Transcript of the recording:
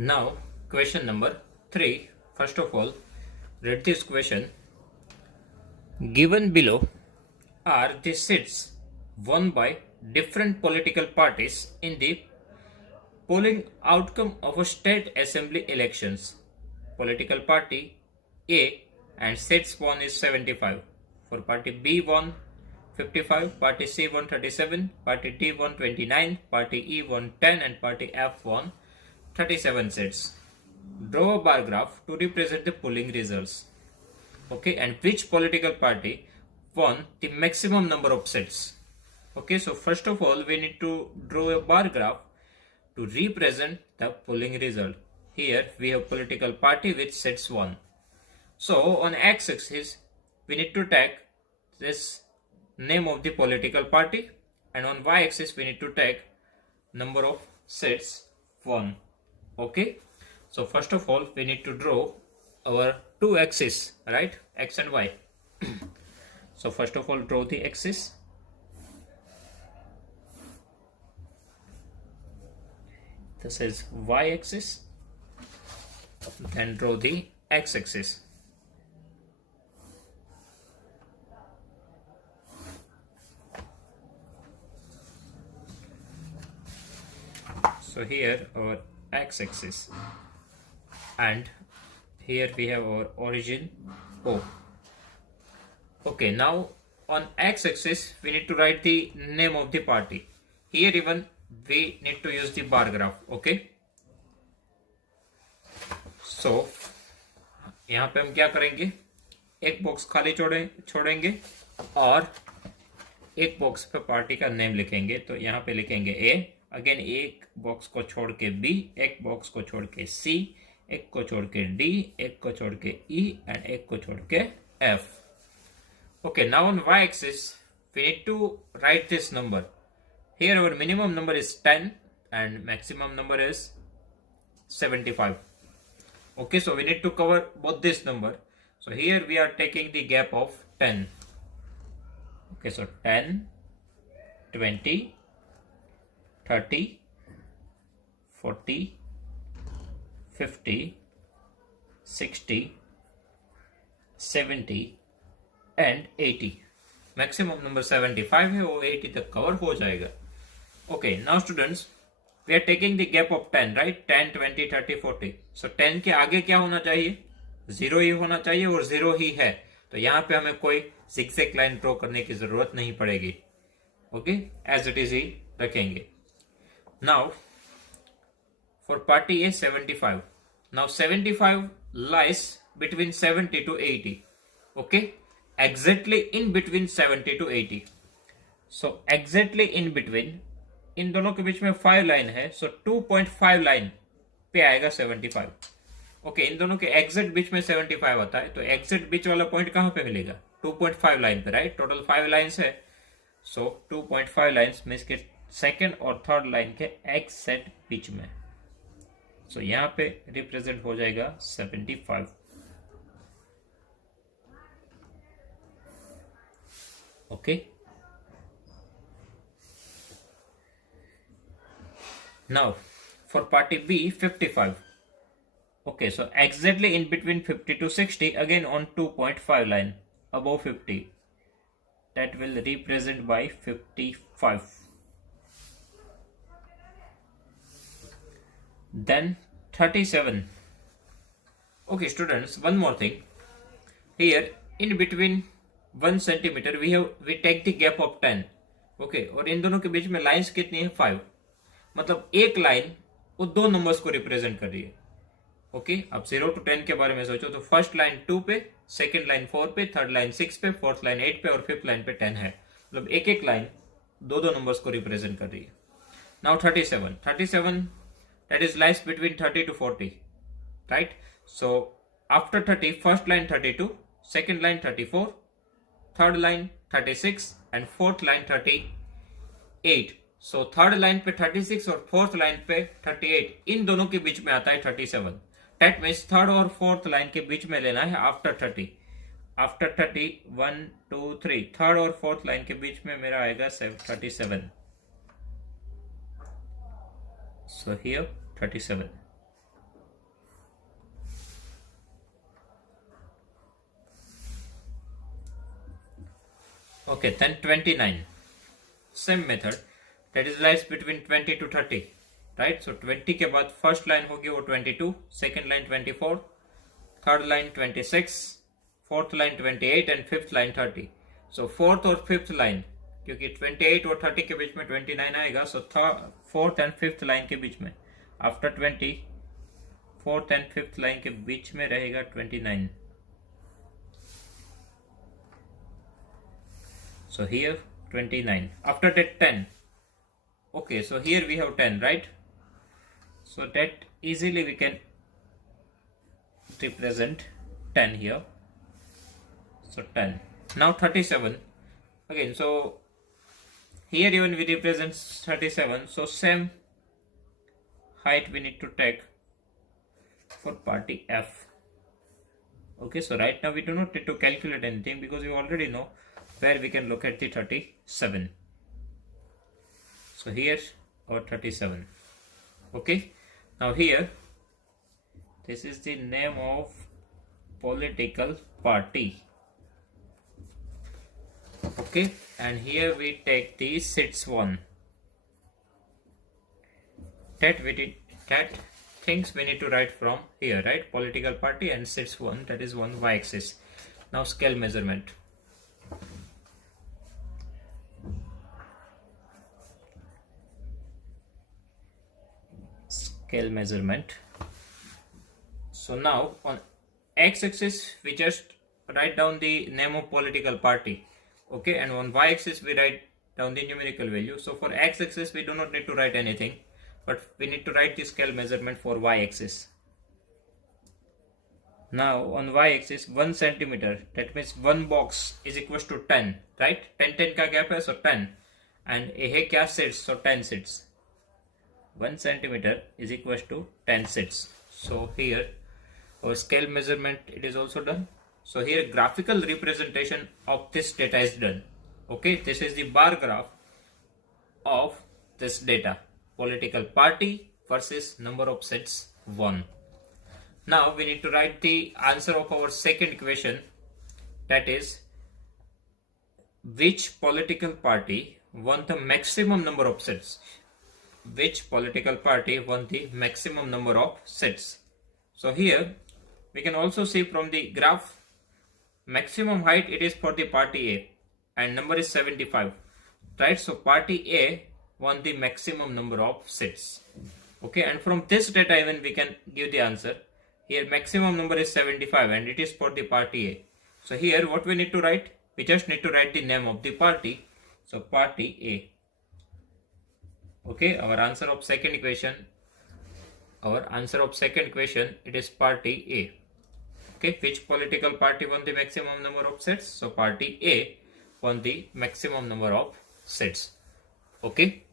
Now, question number 3. First of all, read this question. Given below are the seats won by different political parties in the polling outcome of a state assembly elections. Political party A and seats won is 75. For party B won 55, party C won 37, party D won 29, party E won 10 and party F won 37 seats. Draw a bar graph to represent the polling results. Okay, and which political party won the maximum number of seats? Okay, so first of all, we need to draw a bar graph to represent the polling result. Here we have political party with seats won. So on x-axis, we need to take this name of the political party, and on y-axis we need to take number of seats won. Okay, so first of all we need to draw our two axes, right? X and y. So first of all, draw the axis. This is y axis. Then draw the x axis. So here our x axis, and here we have our origin O. Okay, now on x axis we need to write the name of the party. Here even we need to use the bar graph. Okay, so यहाँ पे हम क्या करेंगे, एक box खाली छोड़ेंगे और एक बॉक्स पे पार्टी का नेम लिखेंगे. तो यहाँ पे लिखेंगे A, अगेन एक बॉक्स को छोड़ के B, एक बॉक्स को छोड़ के C, एक को छोड़ के D, एक को छोड़ के E एंड एक को छोड़ के F. Okay, now on y-axis we need to write this number. Here our minimum number is 10 and maximum number is 75. Okay, so we need to cover both this number. So here we are taking the gap of 10. Okay, so 10, 20, 30, 40, 50, 60, 70 and 80. Maximum number 75 है, वो 80 तक cover हो जाएगा. Okay, now students, we are taking the gap of 10, right? 10, 20, 30, 40. So 10 के आगे क्या होना चाहिए? 0 ही होना चाहिए, और 0 ही है. तो यहाँ पे हमें कोई zigzag लाइन ड्रॉ करने की जरूरत नहीं पड़ेगी. ओके, एज इट इज ही रखेंगे. Now for party A 75. Now 75 lies between 70 to 80. Okay, exactly in between 70 to 80. So exactly in between, इन दोनों के बीच में 5 लाइन है. So 2.5 लाइन पे आएगा 75. ओके, इन दोनों के एग्जैक्ट बीच में 75 आता है. तो एग्जैक्ट बीच वाला पॉइंट कहां पे मिलेगा? 2.5 लाइन पे, राइट? टोटल 5 लाइन्स है. सो 2.5 लाइन्स मीन्स के सेकेंड और थर्ड लाइन के एग्जैक्ट बीच में. सो यहाँ पे रिप्रेजेंट हो जाएगा 75. Okay, now for party B 55. Okay, so exactly in between 50 to 60, again on 2.5 line above 50, that will represent by 55. Then 37. Okay students, one more thing. Here in between 1 centimetre we take the gap of 10. Okay, और इन दोनों के बीच में lines कितनी है? 5. मतलब एक line वो दो नंबर्स को रिप्रेजेंट कर रही है. ओके, अब 0 to 10 के बारे में सोचो तो फर्स्ट लाइन 2 पे, सेकंड लाइन 4 पे, थर्ड लाइन 6 पे, फोर्थ लाइन 8 पे और फिफ्थ लाइन पे 10 है. मतलब एक एक लाइन दो दो नंबर्स को रिप्रेजेंट कर रही है. Now 37 that is lies between 30 to 40, right? So after 30, first line 32, second line 34, third line 36 and fourth line 38. So third line पे 36 और फोर्थ लाइन पे 38, इन दोनों के बीच में आता है 37. That means थर्ड और फोर्थ लाइन के बीच में लेना है आफ्टर 30. आफ्टर 30 1 2 3, थर्ड और फोर्थ लाइन के बीच में मेरा आएगा 37. So here 37. Okay, then 29. Same method. That is lies between 20 to 30. Right? So 20 के बाद फर्स्ट लाइन होगी वो 22, second line 24, third line 26, fourth line 28 and fifth line 30. So fourth और फिफ्थ लाइन, क्योंकि 28 और 30 के बीच में 29 आएगा, सो फोर्थ एंड फिफ्थ लाइन के बीच में after 20, fourth and fifth line के बीच में रहेगा 29. So here 29. After that 10. Okay, so here we have 10, right? So that easily we can represent 10 here. So 10. Now 37. Again, so here even we represent 37. So same height we need to take for party F. Okay, so right now we do not need to calculate anything because we already know where we can locate the 37. So here our 37. Okay, now here this is the name of political party. Okay, and here we take the sits 1. That things we need to write from here, right? Political party and sits 1, that is one y-axis. Now scale measurement. Scale measurement. So now on x-axis we just write down the name of political party. Okay, and on y-axis we write down the numerical value. So for x-axis we do not need to write anything, but we need to write the scale measurement for y-axis. Now on y-axis 1 centimeter, that means one box is equals to 10, right? 10 का gap है, so 10, and ये क्या sits, so 10 sits. 1 centimeter is equals to 10 sits. So here our scale measurement, it is also done. So here graphical representation of this data is done. Okay, this is the bar graph of this data. Political party versus number of sits 1. Now we need to write the answer of our second question, that is which political party won the maximum number of seats. Which political party won the maximum number of seats. So here we can also see from the graph, maximum height it is for the party A and number is 75, right? So party A won the maximum number of seats. Okay, and from this data even we can give the answer. Here maximum number is 75 and it is for the party A. So here what we need to write? We just need to write the name of the party. So party A. Okay, our answer of second equation, it is party A. Okay, which political party won the maximum number of seats? So party A won the maximum number of seats. Okay.